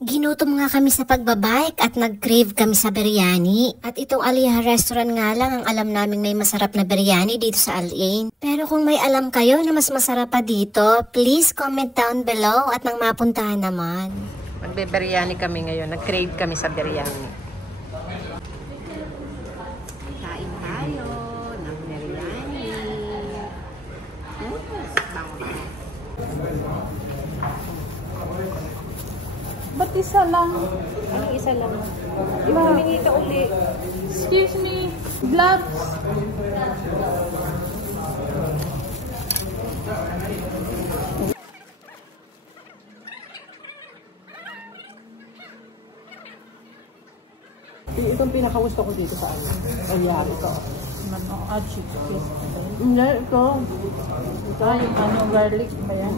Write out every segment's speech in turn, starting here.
Ginutom nga kami sa pagbabike at nag-crave kami sa biryani. At itong Aliha Restaurant nga lang ang alam naming may masarap na biryani dito sa Al Ain. Pero kung may alam kayo na mas masarap pa dito, please comment down below at nang mapuntahan naman. Magbe-biryani kami ngayon. Nag-crave kami sa biryani. Kain tayo ng biryani. Ba't isa lang? Ang isa lang. Di ba humingi ka uli? Excuse me, gloves. Ito ang pinaka-gusto ko dito sa ano. Ayan, ito. Ano, chickpeas. Hindi, ito. Ito, yung ano, garlic ba yan?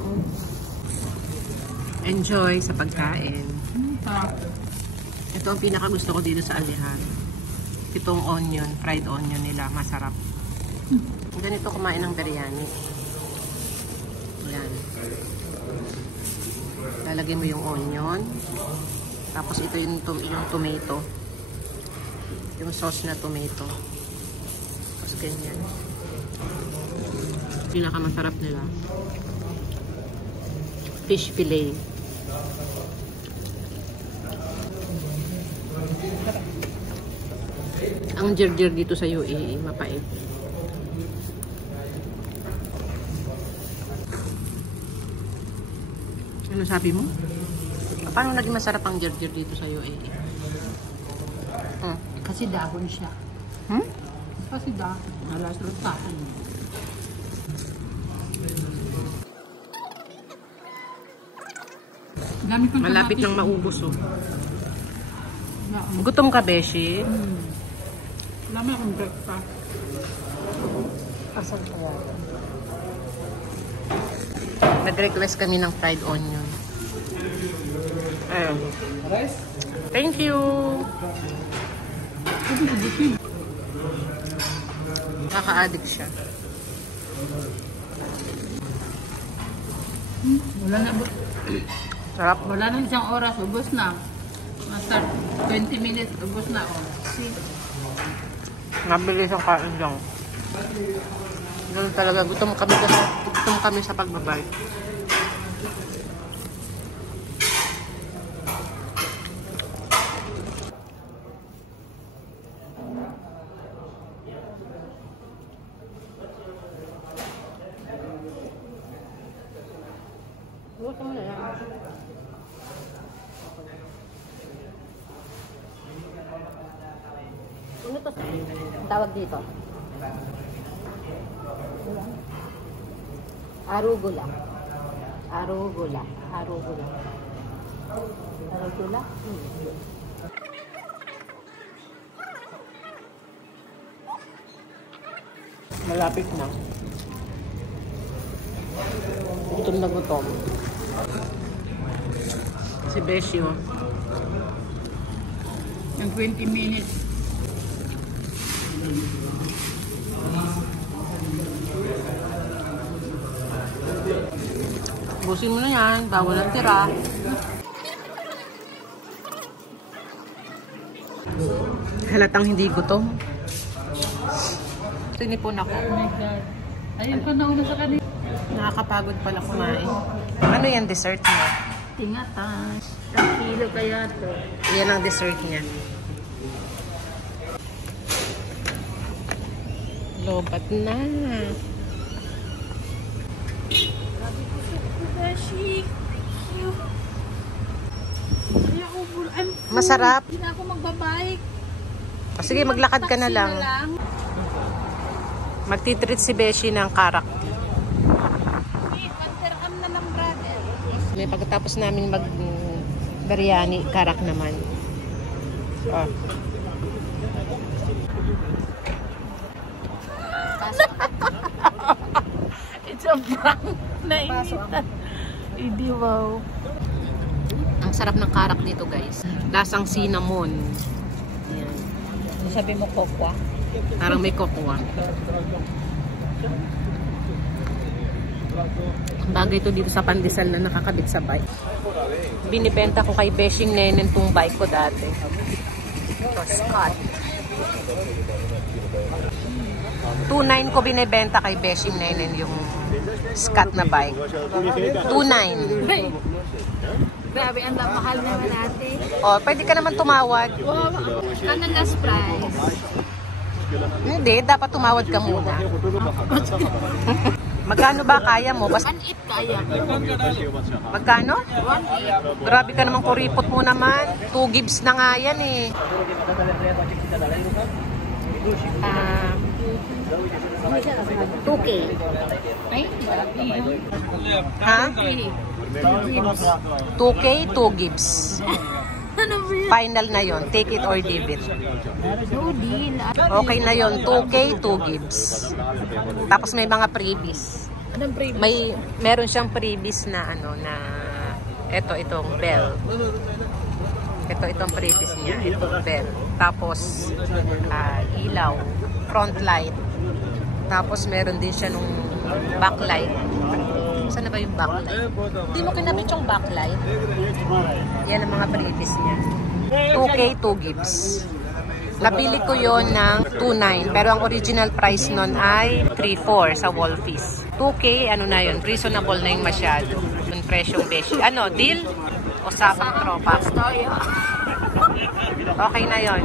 Enjoy sa pagkain. Ito ang pinaka-gusto ko dito sa Alihan. Itong onion, fried onion nila. Masarap. Ganito kumain ng biryani. Ayan. Lalagay mo yung onion. Tapos ito yung tomato. Yung sauce na tomato. Tapos ganyan. Pinaka-masarap nila. Fish fillet. Ang jirjir dito sa UAE, mapait. Ano sabi mo? Paano naging masarap ang jirjir dito sa UAE? Kasi dahon siya. Kasi dahon. Nalasrot sa akin. Malapit nang maubos, oh. Gutom ka, Beshi? Lama akong breakfast. Asan kaya? Nag-request kami ng fried onion. Ayun. Thank you! Nakaka-addict siya. Wala na ba? Sarap. Wala na isang oras, ubos na. Master, 20 minutes, ubos na. See? Nabilis ang kain lang. Ganun talaga. Gutom kami sa pagbabay. Gutom na yan. Ano to? Ang tawag dito? Arugula. Arugula. Arugula. Arugula? Malapit na. Gutom na gutom. Si Beshi, oh. Yung 20 minutes. Busin mo na yan. Bawal ang tira. Halatang hindi gutom. Tinipon ako. Oh my God. Ayun pa nauna sa kanila. Nakakapagod pala kumain. Ano yan dessert mo? Tingatan. 1 kilo kaya to. Yan ang dessert niya. Lobat na. Masarap. Hindi na ako magbabike. Sige, maglakad ka na lang. Magtitreat si Beshi ng karak. Panteram na lang, brother. May pagkatapos namin mag-biryani, karak naman. Oh. It's a prank. Nainitan. Hindi, wow. Ang sarap ng karak dito, guys. Lasang cinnamon. Ayan. Sabi mo, kokwa? Parang may cocoa. Bagay to dito sa pandesal na nakakabit sa bike. Binibenta ko kay Beshing Nenen tong bike ko dati. Ito, Scott. 2.9 ko binibenta kay Beshing Nenen yung Scott na bike. 2.9. Grabe, ang mahal naman natin. Oh, pwede ka naman tumawad. Wow, ano last price? Hindi, dapat tumawad ka muna. Magkano ba kaya mo? 1.8 kaya. Magkano? 1.8. Grabe ka naman, kuripot mo naman. 2 gigs na nga yan eh. 2K. Ay, Ha? 3. 2K, 2 gigs. Ano ba yun? Final na yon. Take it or leave it. No deal. Okay na yon. 2K, 2 gigs. Tapos may mga freebies. Anong premium? Meron siyang freebies na ano na itong bell. Itong freebies niya, itong bell. Tapos ilaw, front light. Tapos meron din siya nung backlight. Saan na ba yung backlight? Hindi mo kinabit yung backlight. Yan ang mga freebies niya. 2K, 2 gigs. Nabili ko yon ng 2.9. Pero ang original price nun ay 3.4 sa Wolfies. 2K, ano na yun? Reasonable na yung masyado. Yung presyong beshi. Ano, deal? O sapang tropa? Story. Okay na yon.